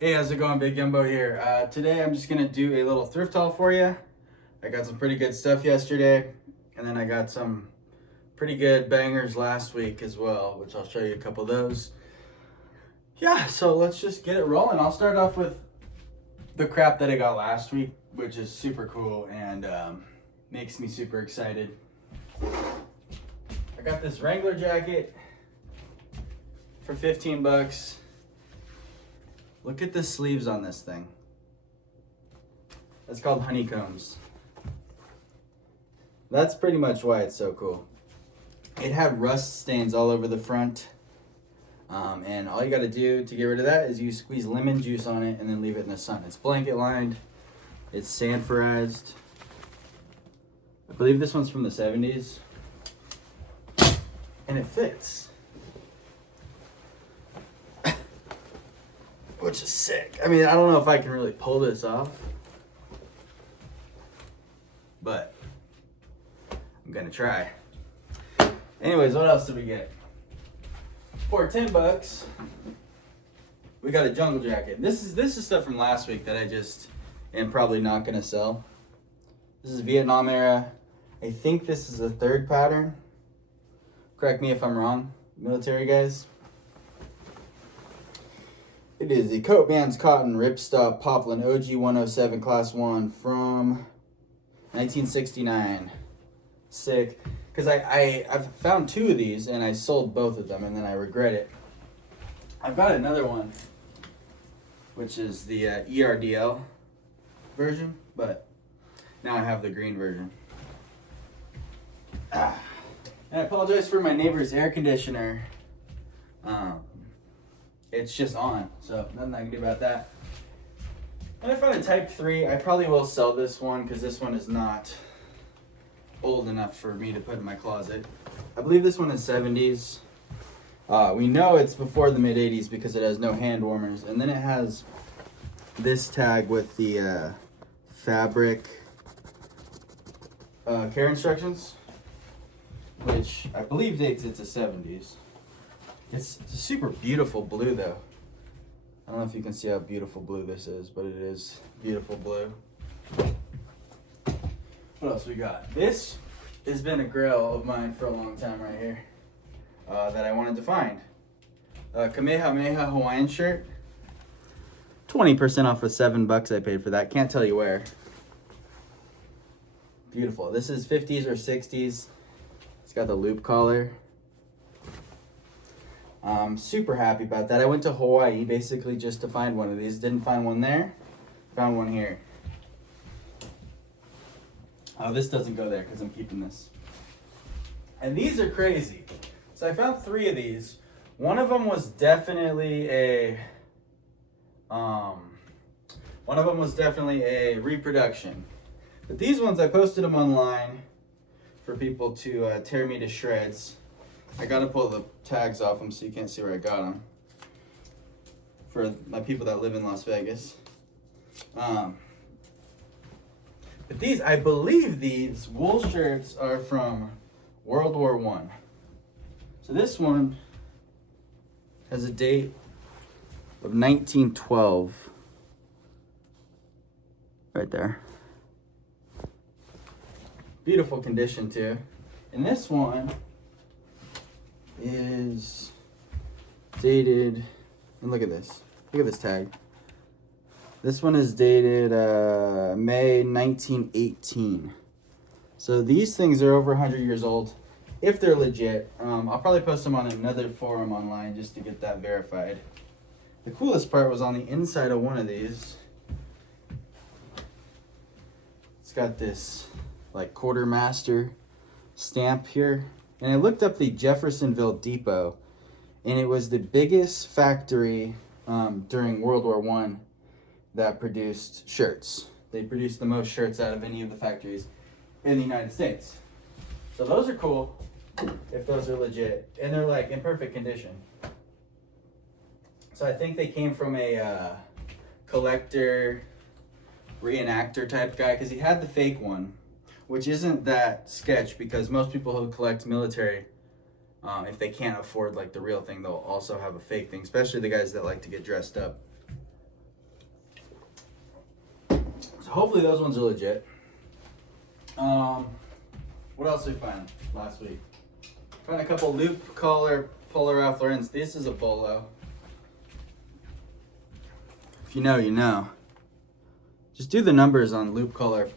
Hey, how's it going? Big Gumbo here. Today I'm just gonna do a little thrift haul for you. I got some pretty good stuff yesterday, and then I got some pretty good bangers last week as well, which I'll show you a couple of those. Yeah, so let's just get it rolling. I'll start off with the crap that I got last week, which is super cool and makes me super excited. I got this Wrangler jacket for 15 bucks. Look at the sleeves on this thing. That's called honeycombs. That's pretty much why it's so cool. It had rust stains all over the front. And all you gotta do to get rid of that is you squeeze lemon juice on it and then leave it in the sun. It's blanket lined. It's sanforized. I believe this one's from the 70s. And it fits. Which is sick. I mean, I don't know if I can really pull this off, but I'm gonna try. Anyways, what else did we get? For 10 bucks, we got a jungle jacket. This is stuff from last week that I just am probably not gonna sell. This is Vietnam era. I think this is the third pattern. Correct me if I'm wrong, military guys. It is the Coat Bands Cotton Ripstop Poplin OG 107 Class 1 from 1969. Sick. Because I've found two of these and I sold both of them and then I regret it. I've got another one, which is the ERDL version, but now I have the green version. And I apologize for my neighbor's air conditioner. It's just on, so nothing I can do about that. And I found a Type 3. I probably will sell this one because this one is not old enough for me to put in my closet. I believe this one is 70s. We know it's before the mid 80s because it has no hand warmers. And then it has this tag with the fabric care instructions, which I believe dates it to 70s. It's a super beautiful blue though. I don't know if you can see how beautiful blue this is, but it is beautiful blue. What else we got? This has been a grail of mine for a long time right here that I wanted to find. Kamehameha Hawaiian shirt. 20% off of 7 bucks I paid for that. Can't tell you where. Beautiful. This is 50s or 60s. It's got the loop collar. I'm super happy about that. I went to Hawaii basically just to find one of these. Didn't find one there. Found one here. Oh, this doesn't go there because I'm keeping this. And these are crazy. So I found 3 of these. One of them was definitely a reproduction. But these ones I posted them online for people to tear me to shreds. I gotta pull the tags off them so you can't see where I got them. For my people that live in Las Vegas. But these, I believe these wool shirts are from World War I. So this one has a date of 1912. Right there. Beautiful condition too. And this one is dated, and look at this. Look at this tag. This one is dated May 1918. So these things are over 100 years old, if they're legit. I'll probably post them on another forum online just to get that verified. The coolest part was on the inside of one of these. It's got this like quartermaster stamp here. And I looked up the Jeffersonville Depot, and it was the biggest factory during World War I that produced shirts. They produced the most shirts out of any of the factories in the United States. So those are cool, if those are legit. And they're like in perfect condition. So I think they came from a collector, reenactor type guy, because he had the fake one, which isn't that sketch because most people who collect military If they can't afford like the real thing, they'll also have a fake thing, especially the guys that like to get dressed up. So hopefully those ones are legit. What else did I find last week? Found a couple loop collar Polar Ralph Lauren's. This is a polo. If you know, you know. Just do the numbers on loop collar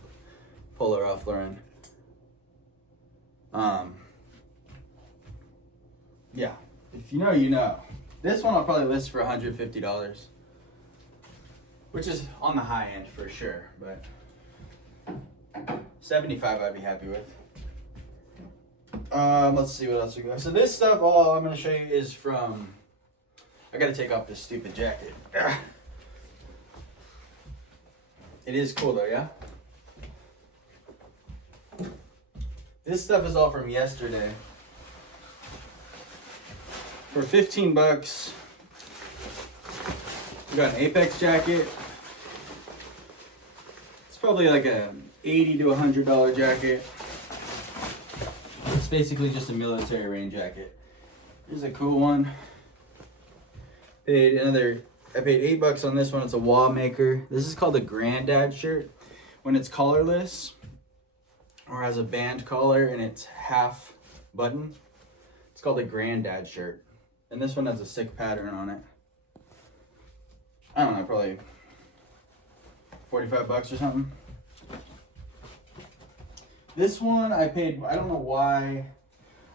Polar Ralph Lauren. Yeah. If you know, you know. This one I'll probably list for $150, which is on the high end for sure, but $75 I'd be happy with. Let's see what else we got. So this stuff, all I'm going to show you is from, I got to take off this stupid jacket. It is cool though, yeah? This stuff is all from yesterday. For 15 bucks, we got an Apex jacket. It's probably like a $80 to $100 jacket. It's basically just a military rain jacket. Here's a cool one. I paid $8 on this one. It's a wall maker. This is called a granddad shirt. When it's collarless or has a band collar and it's half button, it's called a granddad shirt. And this one has a sick pattern on it. I don't know, probably 45 bucks or something. This one I paid, I don't know why.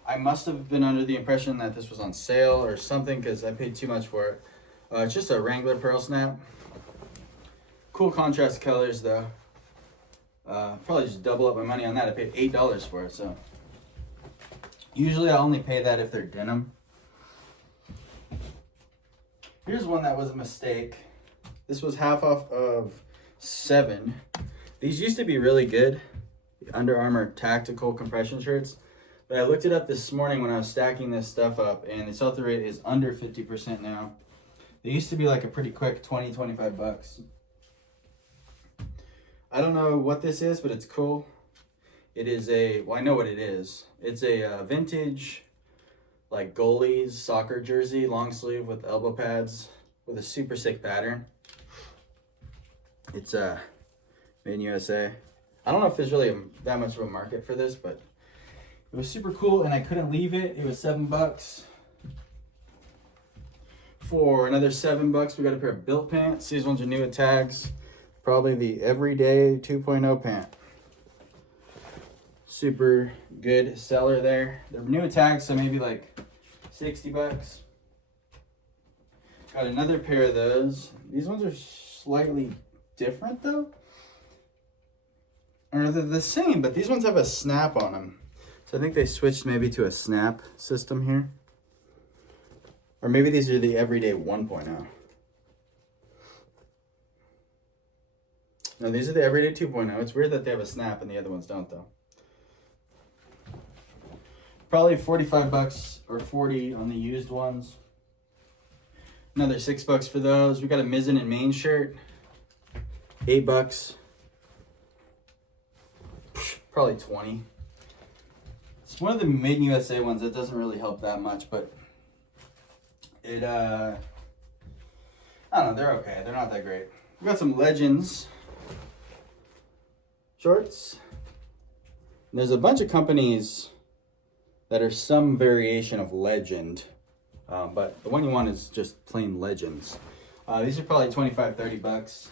I must have been under the impression that this was on sale or something because I paid too much for it. It's just a Wrangler pearl snap. Cool contrast colors though. Probably just double up my money on that. I paid $8 for it, so. Usually I only pay that if they're denim. Here's one that was a mistake. This was half off of $7. These used to be really good. The Under Armour tactical compression shirts. But I looked it up this morning when I was stacking this stuff up, and the sell-through rate is under 50% now. They used to be like a pretty quick 20, 25 bucks. I don't know what this is, but it's cool. It is well, I know what it is. It's a vintage, like goalies soccer jersey, long sleeve with elbow pads with a super sick pattern. It's made in USA. I don't know if there's really that much of a market for this, but it was super cool and I couldn't leave it. It was $7. For another $7, we got a pair of Built pants. These ones are new with tags. Probably the Everyday 2.0 pant. Super good seller there. They're new with tags, so maybe like $60. Got another pair of those. These ones are slightly different though. Or they're the same, but these ones have a snap on them. So I think they switched maybe to a snap system here. Or maybe these are the Everyday 1.0. No, these are the Everyday 2.0. It's weird that they have a snap and the other ones don't though. Probably 45 bucks or 40 on the used ones. Another $6 for those. We got a Mizzen and Main shirt. $8. Probably 20. It's one of the made in USA ones that doesn't really help that much, but it I don't know, they're okay. They're not that great. We got some Legends shorts. And there's a bunch of companies that are some variation of Legend, but the one you want is just plain Legends. These are probably 25, 30 bucks.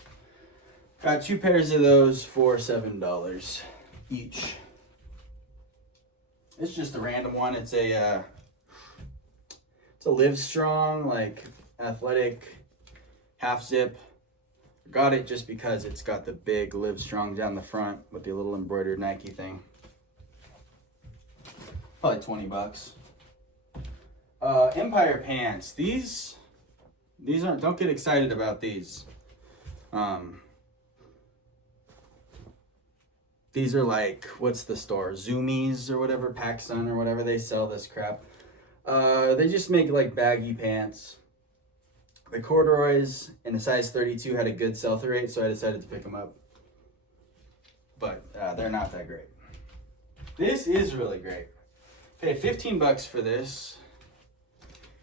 Got 2 pairs of those for $7 each. It's just a random one. It's a Live Strong, like athletic half zip. Got it just because it's got the big Live Strong down the front with the little embroidered Nike thing. Probably 20 bucks. Empire pants. These aren't, don't get excited about these. These are like, what's the store? Zoomies or whatever, PacSun or whatever, they sell this crap. They just make like baggy pants. The corduroys in a size 32 had a good sell-through rate, so I decided to pick them up. But they're not that great. This is really great. Paid 15 bucks for this.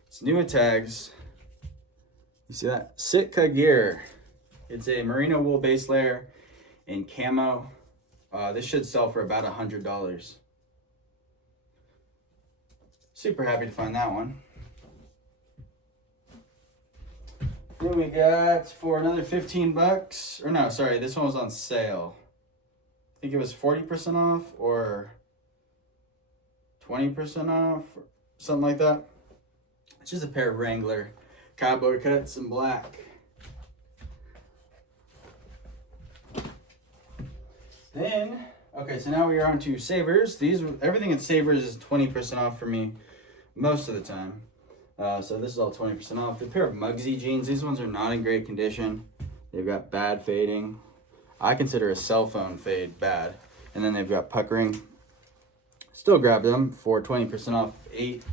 It's new with tags. You see that? Sitka gear. It's a merino wool base layer in camo. This should sell for about $100. Super happy to find that one. Then we got for another 15 bucks, or no, sorry, this one was on sale. I think it was 40% off or 20% off, or something like that. It's just a pair of Wrangler cowboy cuts in black. Then, okay, so now we are on to Savers. Everything at Savers is 20% off for me most of the time. So this is all 20% off. The pair of Mugsy jeans, these ones are not in great condition. They've got bad fading. I consider a cell phone fade bad. And then they've got puckering. Still grab them for 20% off 8,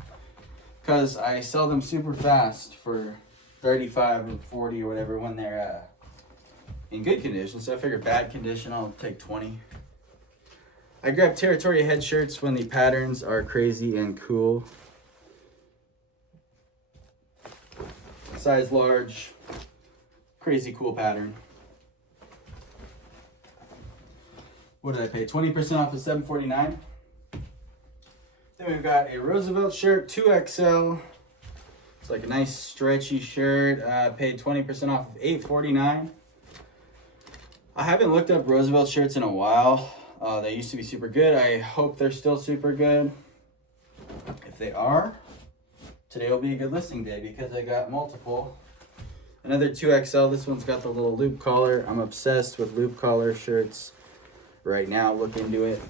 because I sell them super fast for 35 and 40 or whatever when they're in good condition. So I figure bad condition, I'll take 20. I grab Territory head shirts when the patterns are crazy and cool. Size large, crazy cool pattern. What did I pay? 20% off of $7.49. Then we've got a Roosevelt shirt, 2XL. It's like a nice stretchy shirt. Paid 20% off of $8.49. I haven't looked up Roosevelt shirts in a while. They used to be super good. I hope they're still super good. If they are, today will be a good listing day because I got multiple. Another 2XL. This one's got the little loop collar. I'm obsessed with loop collar shirts right now. Look into it.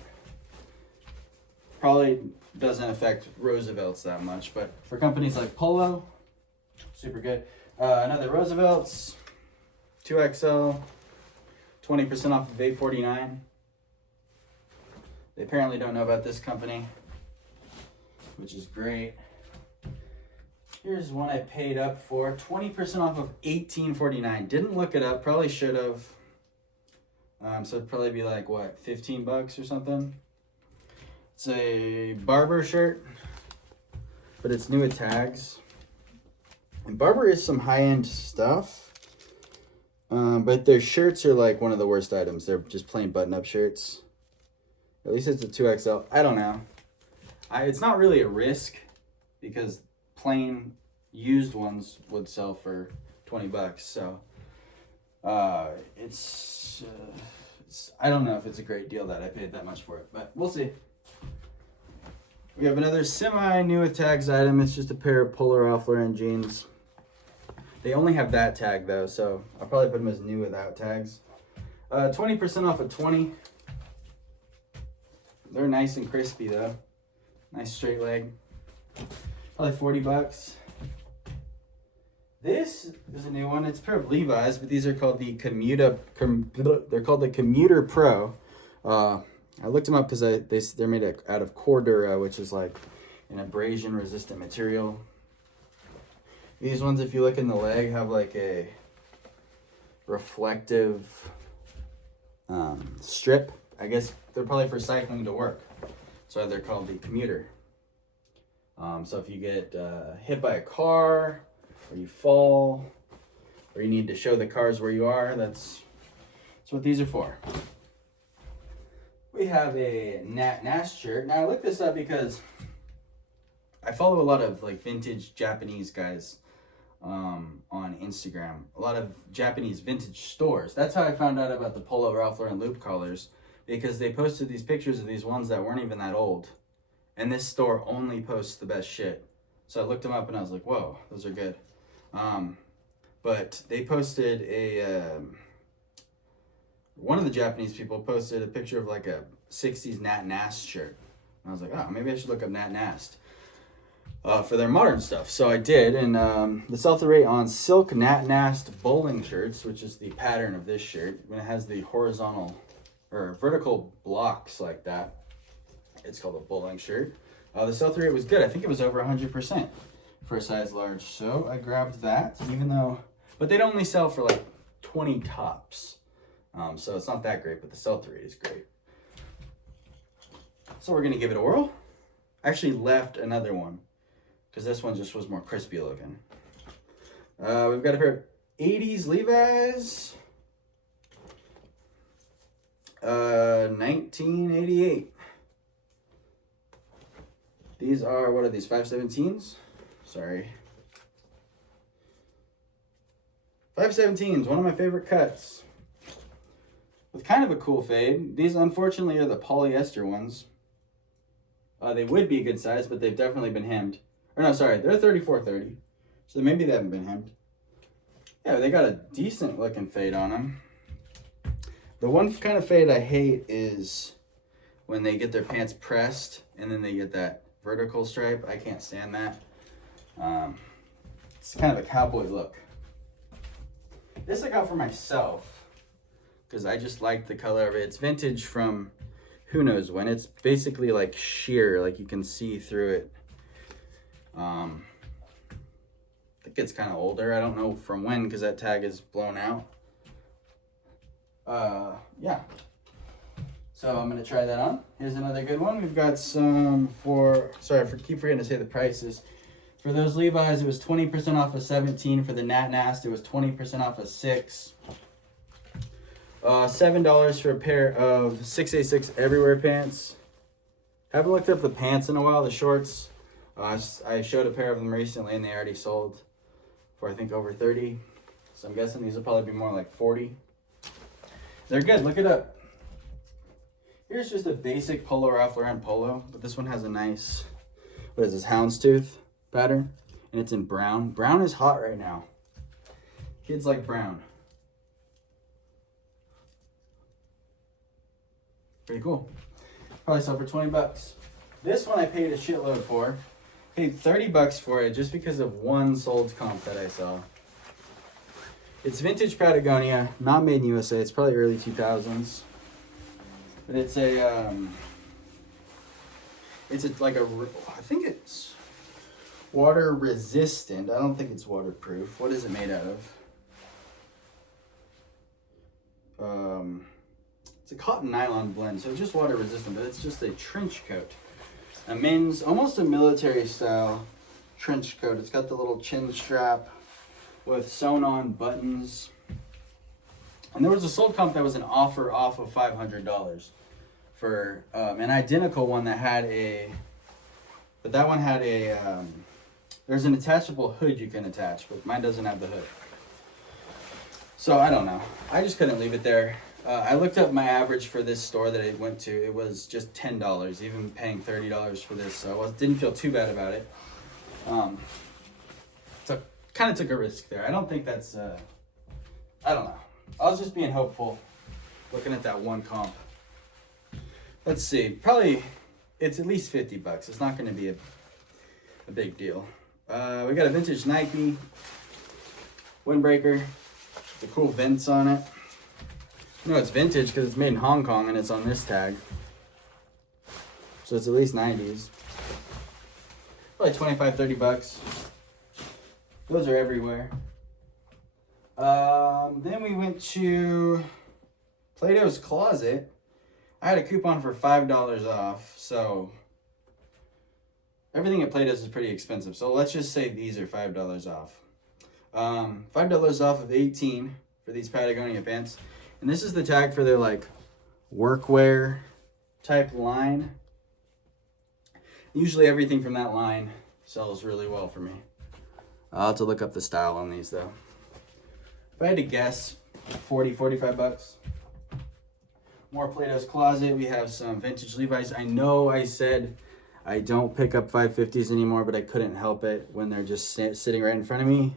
Probably doesn't affect Roosevelt's that much, but for companies like Polo, super good. Another Roosevelt's, 2XL, 20% off of $8.49. They apparently don't know about this company, which is great. Here's one I paid up for, 20% off of $18.49. Didn't look it up, probably should have. So it'd probably be like, what, 15 bucks or something? It's a Barber shirt, but it's new at tags. And Barber is some high-end stuff, but their shirts are like one of the worst items. They're just plain button-up shirts. At least it's a 2XL. I don't know. It's not really a risk because plain used ones would sell for 20 bucks. So it's I don't know if it's a great deal that I paid that much for it, but we'll see. We have another semi-new with tags item. It's just a pair of Polar Ralph Lauren jeans. They only have that tag though, so I'll probably put them as new without tags. 20% off of 20. They're nice and crispy though. Nice straight leg. Probably 40 bucks. This is a new one. It's a pair of Levi's, but these are called the they're called the Commuter Pro. I looked them up because they're made out of Cordura, which is like an abrasion resistant material. These ones, if you look in the leg, have like a reflective strip. I guess they're probably for cycling to work. So they're called the Commuter. So if you get hit by a car, or you fall, or you need to show the cars where you are, that's what these are for. We have a Nat Nast shirt. Now I looked this up because I follow a lot of like vintage Japanese guys on Instagram. A lot of Japanese vintage stores. That's how I found out about the Polo Ralph Lauren loop collars, because they posted these pictures of these ones that weren't even that old. And this store only posts the best shit. So I looked them up and I was like, whoa, those are good. But they posted one of the Japanese people posted a picture of like a 60s Nat Nast shirt. And I was like, oh, maybe I should look up Nat Nast for their modern stuff. So I did, and the sell-through rate on silk Nat Nast bowling shirts, which is the pattern of this shirt, when it has the horizontal or vertical blocks like that, it's called a bowling shirt. The sell-through rate was good. I think it was over 100% for a size large. So I grabbed that, but they'd only sell for like 20 tops. So it's not that great, but the sell-through rate is great. So we're gonna give it a whirl. I actually left another one because this one just was more crispy looking. We've got a pair of 80s Levi's. 1988. These are, what are these, 517s? Sorry. 517s, one of my favorite cuts. With kind of a cool fade. These, unfortunately, are the polyester ones. They would be a good size, but they've definitely been hemmed. Or no, sorry, they're 3430. So maybe they haven't been hemmed. Yeah, they got a decent looking fade on them. The one kind of fade I hate is when they get their pants pressed and then they get that vertical stripe. I can't stand that. It's kind of a cowboy look. This I got for myself because I just like the color of it. It's vintage from who knows when. It's basically like sheer, like you can see through it. I think it's kind of older. I don't know from when because that tag is blown out. Yeah. So I'm gonna try that on. Here's another good one. We've got some for, sorry, I keep forgetting to say the prices. For those Levi's, it was 20% off of 17. For the Nat Nast, it was 20% off of 6. $7 for a pair of 686 Everywhere pants. Haven't looked up the pants in a while, the shorts. I showed a pair of them recently and they already sold for I think over 30. So I'm guessing these will probably be more like 40. They're good, look it up. Here's just a basic Polo Ralph Lauren polo, but this one has a nice, what is this, houndstooth pattern, and it's in brown. Brown is hot right now. Kids like brown. Pretty cool. Probably sell for 20 bucks. This one I paid a shitload for. Paid 30 bucks for it just because of one sold comp that I saw. It's vintage Patagonia, not made in USA. It's probably early 2000s. But it's a, I think it's water resistant. I don't think it's waterproof. What is it made out of? It's a cotton nylon blend, so it's just water resistant, but it's just a trench coat. A men's, almost a military style trench coat. It's got the little chin strap with sewn on buttons. And there was a sold comp that was an offer off of $500 for an identical one that had but that one had there's an attachable hood you can attach, but mine doesn't have the hood. So I don't know. I just couldn't leave it there. I looked up my average for this store that I went to. It was just $10, even paying $30 for this. So I didn't feel too bad about it. So kind of took a risk there. I don't think that's, I don't know. I was just being hopeful looking at that one comp. Let's see. Probably, it's at least 50 bucks. It's not going to be a big deal. We got a vintage Nike windbreaker. The cool vents on it. No, it's vintage because it's made in Hong Kong and it's on this tag. So it's at least 90s. Probably 25, 30 bucks. Those are everywhere. Then we went to Plato's Closet. I had a coupon for $5 off, so everything at Plato's is pretty expensive. So let's just say these are $5 off. $5 off of 18 for these Patagonia pants. And this is the tag for their like workwear type line. Usually everything from that line sells really well for me. I'll have to look up the style on these though. If I had to guess, 40, 45 bucks. More Plato's Closet. We have some vintage Levi's. I know I said I don't pick up 550s anymore, but I couldn't help it when they're just sitting right in front of me.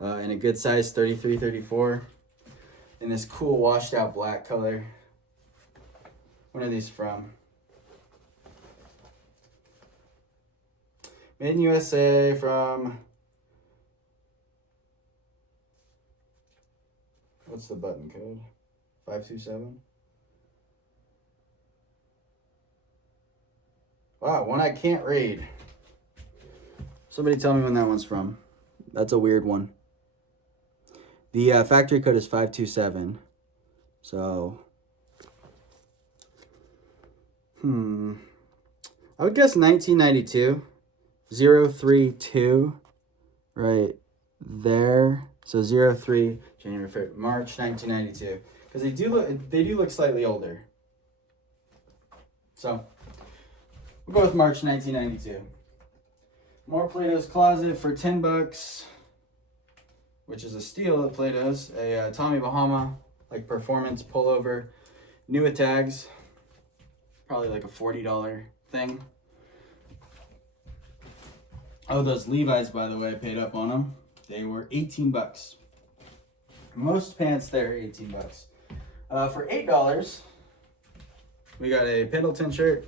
In a good size, 33, 34. In this cool washed out black color. When are these from? Made in USA from... What's the button code? 527? Wow, one I can't read. Somebody tell me when that one's from. That's a weird one. The factory code is 527. So, I would guess 1992. 032 right there. So 03 January, February, March 1992. Because they do look slightly older. So we'll go with March 1992. More Plato's Closet for $10, which is a steal at Plato's. A Tommy Bahama, like performance pullover, new at tags, probably like a $40 thing. Oh, those Levi's, by the way, I paid up on them. They were $18. Most pants there, $18. For $8, we got a Pendleton shirt.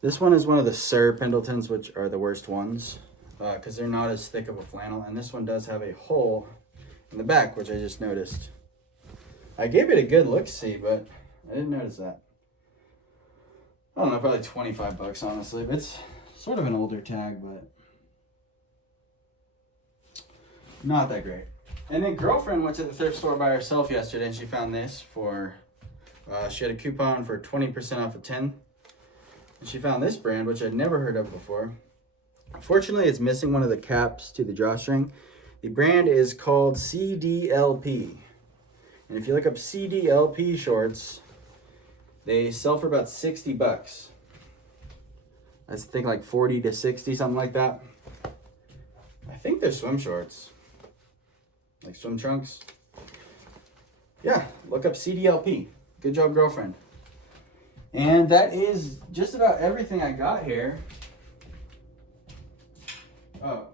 This one is one of the Sir Pendletons, which are the worst ones because they're not as thick of a flannel. And this one does have a hole in the back, which I just noticed. I gave it a good look-see, but I didn't notice that. I don't know, probably $25, honestly. But it's sort of an older tag, but not that great. And then girlfriend went to the thrift store by herself yesterday, and she found this for, she had a coupon for 20% off of 10. And she found this brand, which I'd never heard of before. Unfortunately, it's missing one of the caps to the drawstring. The brand is called CDLP. And if you look up CDLP shorts, they sell for about $60. I think like 40 to 60, something like that. I think they're swim shorts. Like swim trunks. Yeah, look up CDLP. Good job, girlfriend. And that is just about everything I got here. Oh,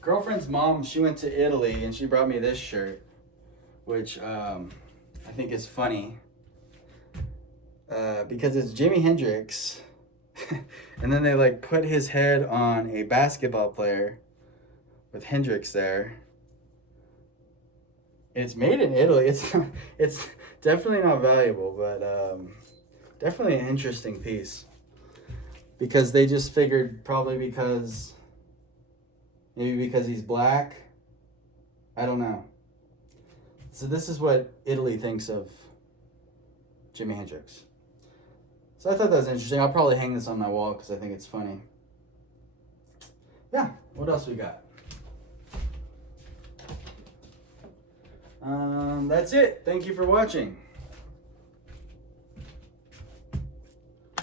girlfriend's mom, she went to Italy and she brought me this shirt, which I think is funny because it's Jimi Hendrix. And then they like put his head on a basketball player with Hendrix there. It's made in Italy. It's definitely not valuable, but definitely an interesting piece. Because they just figured probably maybe because he's black. I don't know. So this is what Italy thinks of Jimi Hendrix. So I thought that was interesting. I'll probably hang this on my wall because I think it's funny. Yeah, what else we got? That's it. Thank you for watching.